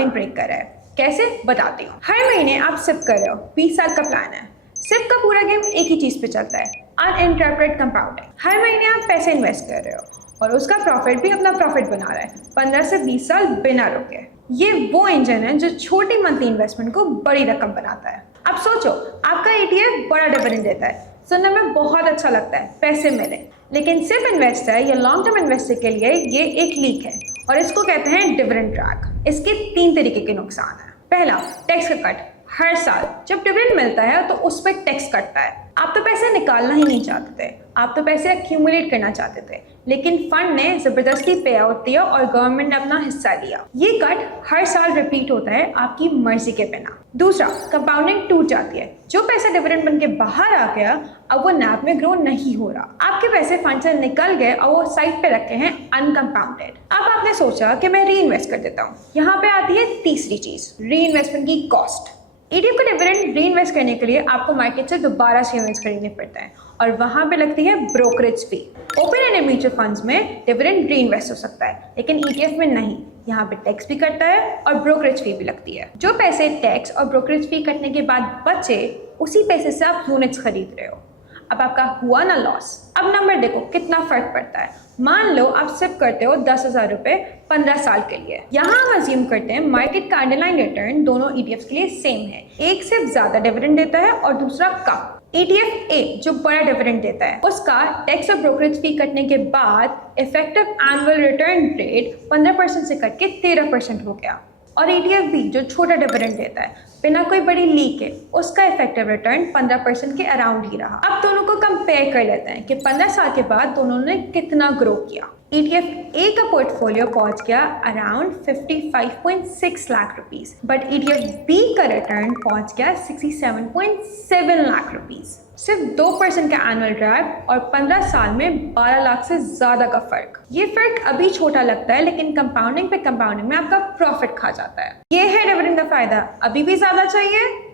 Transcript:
Compounding break कर रहा है। कैसे बताती हूँ। हर महीने आप सिप कर रहे हो, 20 साल का प्लान है। सिप का पूरा गेम एक ही चीज पे चलता है, अनइंटरप्टेड कंपाउंडिंग। हर महीने आप पैसे इन्वेस्ट कर रहे हो और उसका प्रॉफिट भी अपना प्रॉफिट बना रहा है 15 से 20 साल बिना रुके। ये वो इंजन है जो छोटी मंथली इन्वेस्टमेंट को बड़ी रकम बनाता है। अब सोचो, आपका ETF बड़ा डिविडेंड देता है, सुनने में बहुत अच्छा लगता है, पैसे मिले। लेकिन सिप इन्वेस्टर या लॉन्ग टर्म इन्वेस्टर के लिए ये एक लीक है और इसको कहते हैं डिविडेंड ट्रैक। इसके 3 तरीके के नुकसान हैं। पहला, टैक्स का कट। हर साल जब डिविडेंड मिलता है तो उस पर टैक्स कटता है। आप तो पैसे निकालना ही नहीं चाहते थे, आप तो पैसे एक्यूमुलेट करना चाहते थे, लेकिन फंड ने जबरदस्ती पे आउट दिया और गवर्नमेंट ने अपना हिस्सा लिया। ये कट हर साल रिपीट होता है आपकी मर्जी के बिना। दूसरा, कंपाउंडिंग टूट जाती है। जो पैसा डिविडेंड बन के बाहर आ गया, अब वो नैब में ग्रो नहीं हो रहा। आपके पैसे फंड से निकल गए और वो साइड पे रखे हैं अनकंपाउंडेड। अब आपने सोचा कि मैं री इन्वेस्ट कर देता हूँ। यहाँ पे आती है तीसरी चीज, री इन्वेस्टमेंट की कॉस्ट। ETF का डिविडेंड री इन्वेस्ट करने के लिए आपको मार्केट से दोबारा से इन्वेस्ट करने पड़ता है और वहां पे लगती है ब्रोकरेज फी। ओपन एंडेड म्यूचुअल फंड्स में डिविडेंड री इन्वेस्ट हो सकता है, लेकिन ETF में नहीं। यहाँ पे टैक्स भी कटता है और ब्रोकरेज फी भी लगती है। जो पैसे टैक्स और ब्रोकरेज फी कटने के बाद बचे, उसी पैसे से आप यूनिट्स खरीद रहे हो। अब आपका हुआ ना लॉस। अब नंबर देखो कितना फर्क पड़ता है। मान लो आप सिप करते हो 10,000 रुपए 15 साल के लिए। यहाँ हम अज्यूम करते हैं मार्केट का अंडरलाइन रिटर्न दोनों ETFs के लिए सेम है। एक सिप ज्यादा डिविडेंड देता है और दूसरा कम। ETF A जो बड़ा डिविडेंड देता है, उसका टैक्स और ब्रोकरेज फी कटने के बाद इफेक्टिव एनुअल रिटर्न रेट 15% से कट के 13% हो गया। और ETF B जो छोटा डिविडेंड देता है, बिना कोई बड़ी लीक है, उसका इफेक्टिव रिटर्न 15% के अराउंड ही रहा। अब दोनों को कंपेयर कर लेते हैं कि 15 साल के बाद दोनों ने कितना ग्रो किया। ETF A का पोर्टफोलियो पहुंच गया around 55.6 lakh rupees, but ETF B का रिटर्न पहुंच गया 67.7 लाख रुपीस। सिर्फ 2% का एनुअल ड्रैग और 15 साल में 12 लाख से ज्यादा का फर्क। ये फर्क अभी छोटा लगता है, लेकिन कंपाउंडिंग पे कंपाउंडिंग में आपका प्रॉफिट खा जाता है। ये है डिविडेंड का फायदा। अभी भी ज्यादा चाहिए